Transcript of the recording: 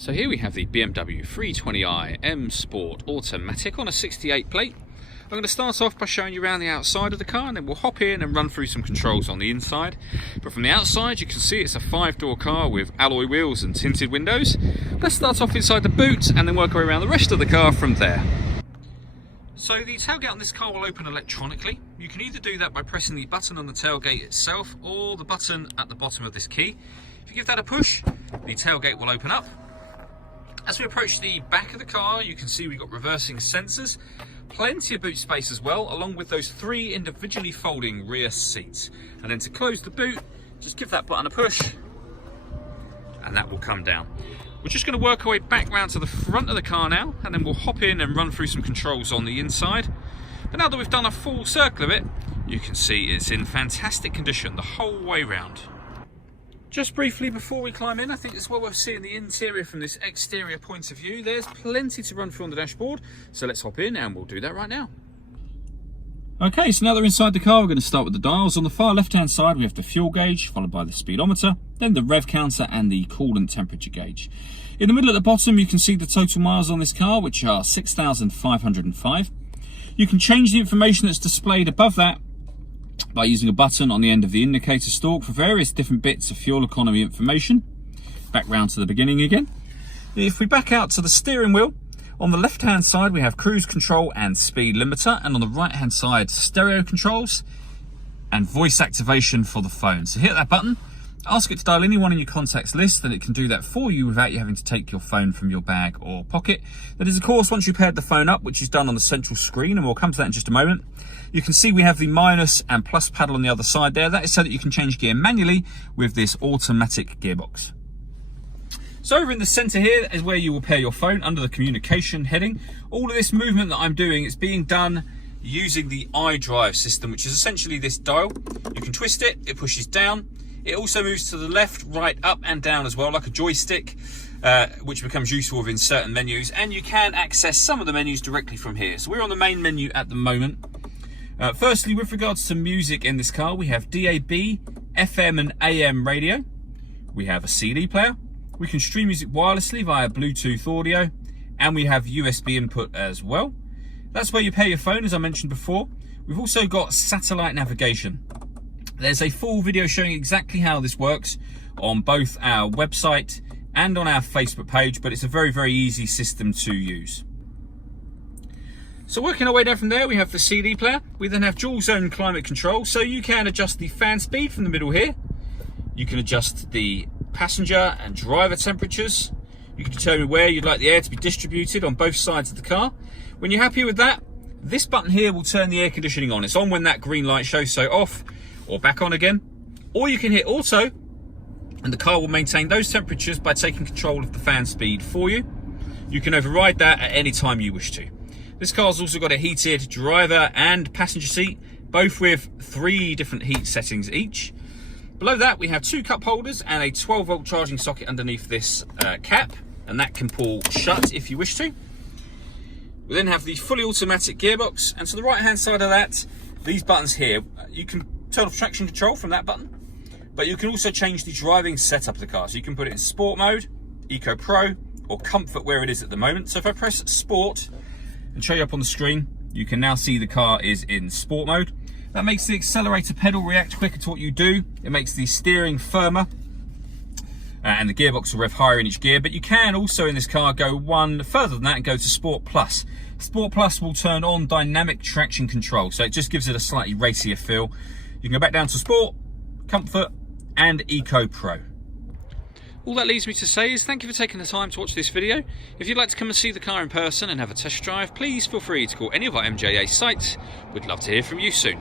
So here we have the BMW 320i M Sport Automatic on a 68 plate. I'm going to start off by showing you around the outside of the car, and then we'll hop in and run through some controls on the inside. But from the outside you can see it's a 5-door car with alloy wheels and tinted windows. Let's start off inside the boot and then work our way around the rest of the car from there. So the tailgate on this car will open electronically. You can either do that by pressing the button on the tailgate itself or the button at the bottom of this key. If you give that a push, the tailgate will open up. As we approach the back of the car, you can see we've got reversing sensors, plenty of boot space as well, along with those 3 individually folding rear seats. And then to close the boot, just give that button a push, and that will come down. We're just going to work our way back round to the front of the car now, and then we'll hop in and run through some controls on the inside. But now that we've done a full circle of it, you can see it's in fantastic condition the whole way round. Just briefly before we climb in, I think it's well worth seeing the interior from this exterior point of view. There's plenty to run through on the dashboard, so let's hop in and we'll do that right now. Okay, so now that we're inside the car, we're going to start with the dials. On the far left-hand side, we have the fuel gauge, followed by the speedometer, then the rev counter and the coolant temperature gauge. In the middle at the bottom, you can see the total miles on this car, which are 6,505. You can change the information that's displayed above that by using a button on the end of the indicator stalk for various different bits of fuel economy information. Back round to the beginning again. If we back out to the steering wheel, on the left hand side we have cruise control and speed limiter, and on the right hand side stereo controls and voice activation for the phone. So hit that button, ask it to dial anyone in your contacts list, and it can do that for you without you having to take your phone from your bag or pocket. That is, of course, once you've paired the phone up, which is done on the central screen, and we'll come to that in just a moment. You can see we have the minus and plus paddle on the other side there. That is so that you can change gear manually with this automatic gearbox. So over in the center here is where you will pair your phone under the communication heading. All of this movement that I'm doing is being done using the iDrive system, which is essentially this dial. You can twist it, it pushes down. It also moves to the left, right, up and down as well, like a joystick, which becomes useful within certain menus. And you can access some of the menus directly from here. So we're on the main menu at the moment. Firstly, with regards to music in this car, we have DAB, FM and AM radio. We have a CD player. We can stream music wirelessly via Bluetooth audio, and we have USB input as well. That's where you pair your phone, as I mentioned before. We've also got satellite navigation. There's a full video showing exactly how this works on both our website and on our Facebook page, but it's a very, very easy system to use. So working our way down from there, we have the CD player. We then have dual zone climate control, so you can adjust the fan speed from the middle here. You can adjust the passenger and driver temperatures. You can determine where you'd like the air to be distributed on both sides of the car. When you're happy with that, this button here will turn the air conditioning on. It's on when that green light shows, so off or back on again. Or you can hit auto, and the car will maintain those temperatures by taking control of the fan speed for you. You can override that at any time you wish to. This car's also got a heated driver and passenger seat, both with 3 different heat settings each. Below that we have 2 cup holders and a 12-volt charging socket underneath this cap, and that can pull shut if you wish to. We then have the fully automatic gearbox, and to the right hand side of that, these buttons here, you can turn off traction control from that button, but you can also change the driving setup of the car. So you can put it in Sport mode, Eco Pro, or Comfort where it is at the moment. So if I press Sport and show you up on the screen, you can now see the car is in Sport mode. That makes the accelerator pedal react quicker to what you do. It makes the steering firmer, and the gearbox will rev higher in each gear. But you can also in this car go one further than that and go to Sport Plus. Sport Plus will turn on dynamic traction control, so it just gives it a slightly racier feel. You can go back down to Sport, Comfort and Eco Pro. All that leaves me to say is thank you for taking the time to watch this video. If you'd like to come and see the car in person and have a test drive, please feel free to call any of our MJA sites. We'd love to hear from you soon.